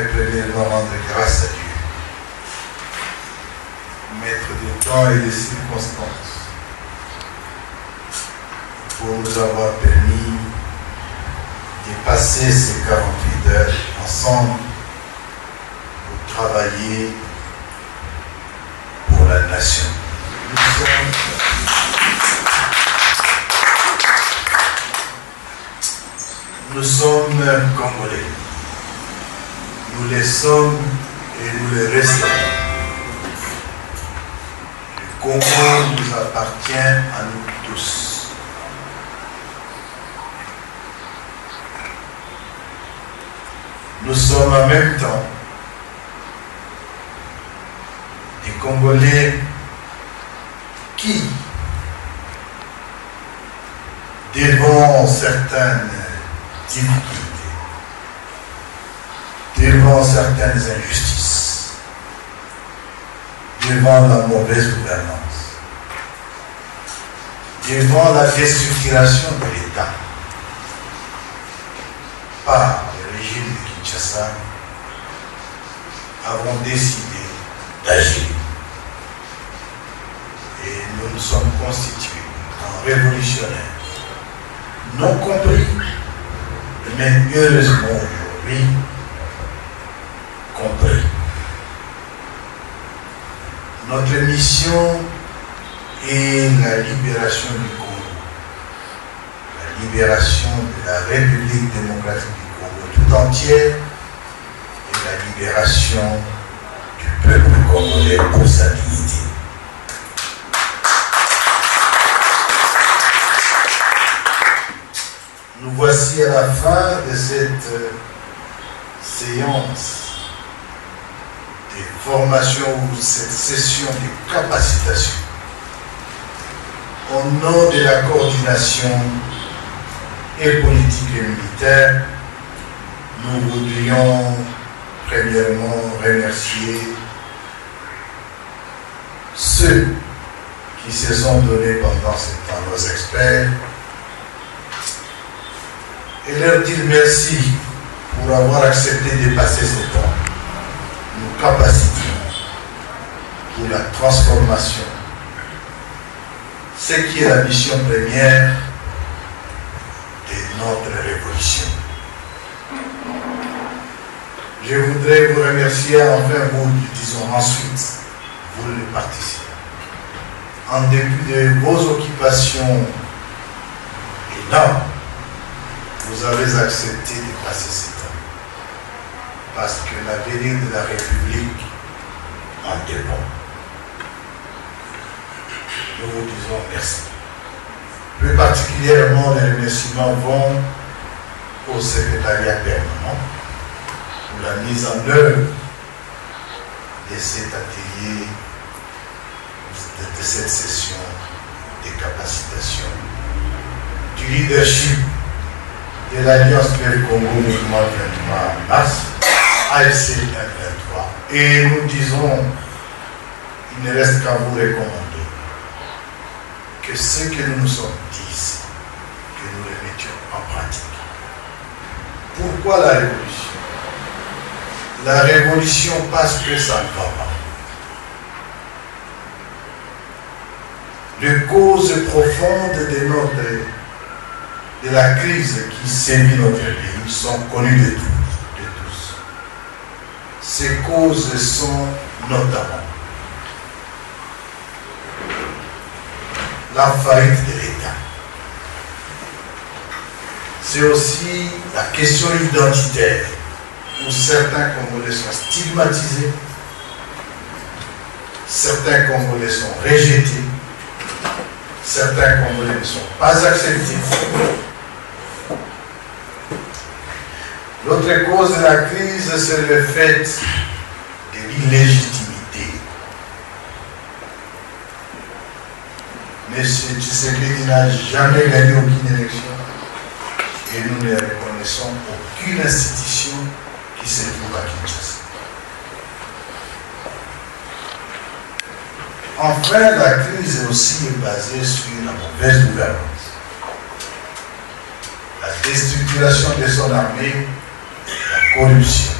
j'aimerais premièrement rendre grâce à Dieu, maître du temps et des circonstances, pour nous avoir permis de passer ces 48 heures ensemble pour travailler pour la nation. Nous sommes Congolais. Nous les sommes et nous les restons. Le Congo nous appartient à nous tous. Nous sommes en même temps des Congolais qui, devant certaines difficultés, devant certaines injustices, devant la mauvaise gouvernance, devant la déstructuration de l'État par le régime de Kinshasa, avons décidé d'agir. Et nous nous sommes constitués en révolutionnaires, non compris, mais heureusement aujourd'hui compris. Notre mission est la libération du Congo, la libération de la République démocratique du Congo tout entière et la libération du peuple congolais pour sa dignité. Nous voici à la fin de cette séance de formation ou cette session de capacitation. Au nom de la coordination et politique et militaire, nous voudrions premièrement remercier ceux qui se sont donnés pendant ce temps, nos experts, et leur dire merci pour avoir accepté de passer ce temps, nous capacitons pour la transformation, ce qui est la mission première de notre révolution. Je voudrais vous remercier, enfin vous, disons ensuite, vous les participants, en dépit de vos occupations énormes, vous avez accepté de passer ce temps. Parce que l'avenir de la République en dépend. Nous vous disons merci. Plus particulièrement, les remerciements vont au secrétariat permanent pour la mise en œuvre de cet atelier, de cette session de capacitation, du leadership de l'Alliance Fleuve Congo Mouvement 23 mars, AFC 23. Et nous disons, il ne reste qu'à vous recommander que ce que nous nous sommes dit ici, que nous le mettions en pratique. Pourquoi la révolution? La révolution parce que ça ne va pas. Les causes profondes de la crise qui sévit notre pays sont connues de tous. Ces causes sont notamment la faillite de l'État. C'est aussi la question identitaire, où certains Congolais sont stigmatisés, certains Congolais sont rejetés, certains Congolais ne sont pas acceptés. L'autre cause de la crise, c'est le fait de l'illégitimité. M. Tshisekedi n'a jamais gagné aucune élection et nous ne reconnaissons aucune institution qui se trouve à Kinshasa. Enfin, la crise est aussi basée sur la mauvaise gouvernance, la déstructuration de son armée, la corruption,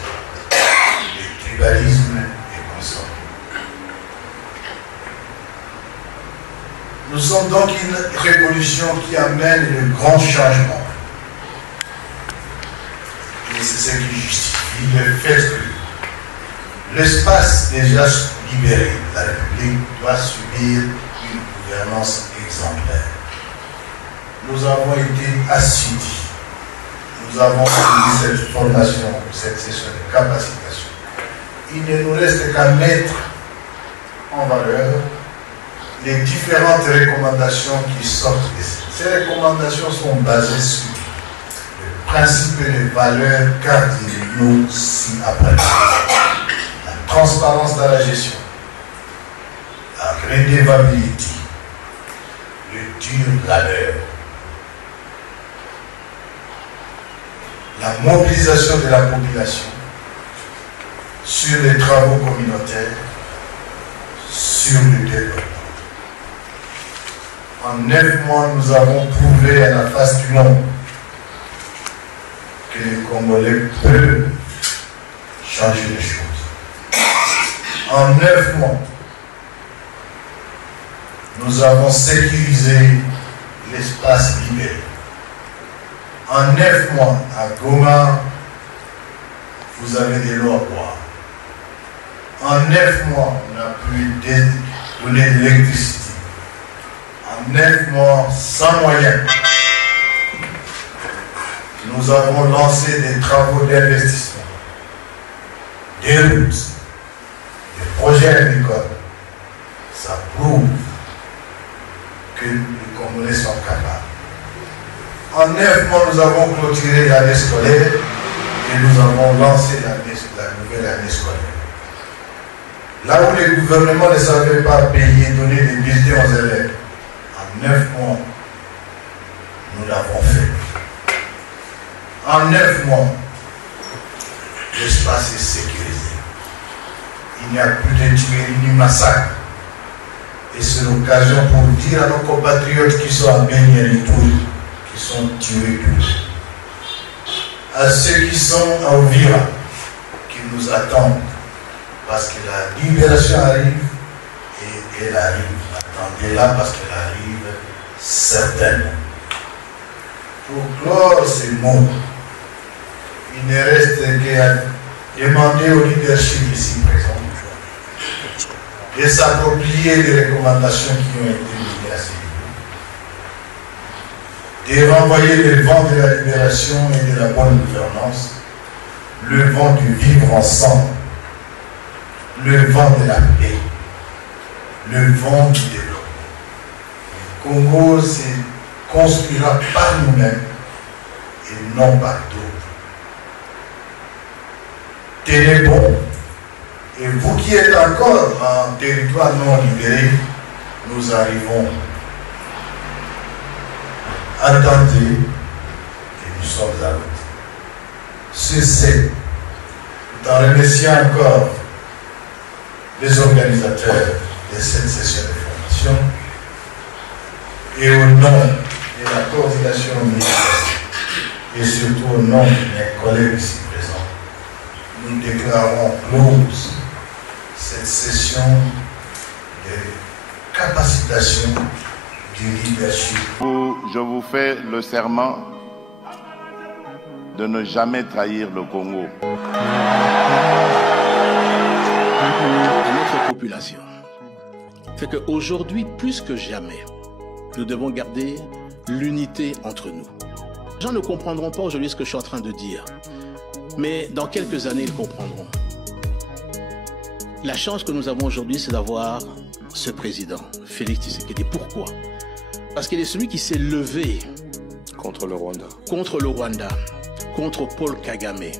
Nous sommes donc une révolution qui amène de grands changements. Et c'est ce qui justifie le fait que l'espace déjà libéré, la République doit subir une gouvernance exemplaire. Nous avons été assidus. Nous avons suivi cette formation, cette session de capacitation. Il ne nous reste qu'à mettre en valeur les différentes recommandations qui sortent d'ici. Ces recommandations sont basées sur les principes et les valeurs cardinaux ci-après. La transparence dans la gestion, la redevabilité, le dur labeur, la mobilisation de la population sur les travaux communautaires, sur le développement. En 9 mois, nous avons prouvé à la face du monde que les Congolais peuvent changer les choses. En 9 mois, nous avons sécurisé l'espace libéré. En 9 mois, à Goma, vous avez de l'eau à boire. En 9 mois, on a pu donner de l'électricité. En 9 mois, sans moyens, nous avons lancé des travaux d'investissement, des routes, des projets agricoles. Ça prouve que les Congolais sont capables. En 9 mois, nous avons clôturé l'année scolaire et nous avons lancé la nouvelle année scolaire. Là où les gouvernements ne savaient pas payer, donner des bulletins aux élèves, en 9 mois, nous l'avons fait. En 9 mois, l'espace est sécurisé. Il n'y a plus de tueries ni massacres. Et c'est l'occasion pour dire à nos compatriotes qui sont à Beni-Ituri, qui sont tués tous, à ceux qui sont à Ouvira, qui nous attendent, parce que la libération arrive et elle arrive. Attendez-la parce qu'elle arrive certainement. Pour clore ces mots, il ne reste qu'à demander au leadership ici présent de s'approprier des recommandations qui ont été données à ces niveaux, de renvoyer le vent de la libération et de la bonne gouvernance, le vent du vivre ensemble, le vent de la paix, le vent du développement. Le Congo se construira par nous-mêmes et non par d'autres. Tenez bon, et vous qui êtes encore en territoire non libéré, nous arrivons à tenter et nous sommes à l'autre. Ceci, tout en remerciant encore les organisateurs de cette session de formation et au nom de la coordination ministérielle et surtout au nom de mes collègues ici présents, nous déclarons close cette session de capacitation du leadership. Je vous fais le serment de ne jamais trahir le Congo. À notre population fait qu'aujourd'hui, plus que jamais, nous devons garder l'unité entre nous. Les gens ne comprendront pas aujourd'hui ce que je suis en train de dire, mais dans quelques années, ils comprendront. La chance que nous avons aujourd'hui, c'est d'avoir ce président, Félix Tshisekedi. Pourquoi? Parce qu'il est celui qui s'est levé contre le Rwanda, contre Paul Kagame.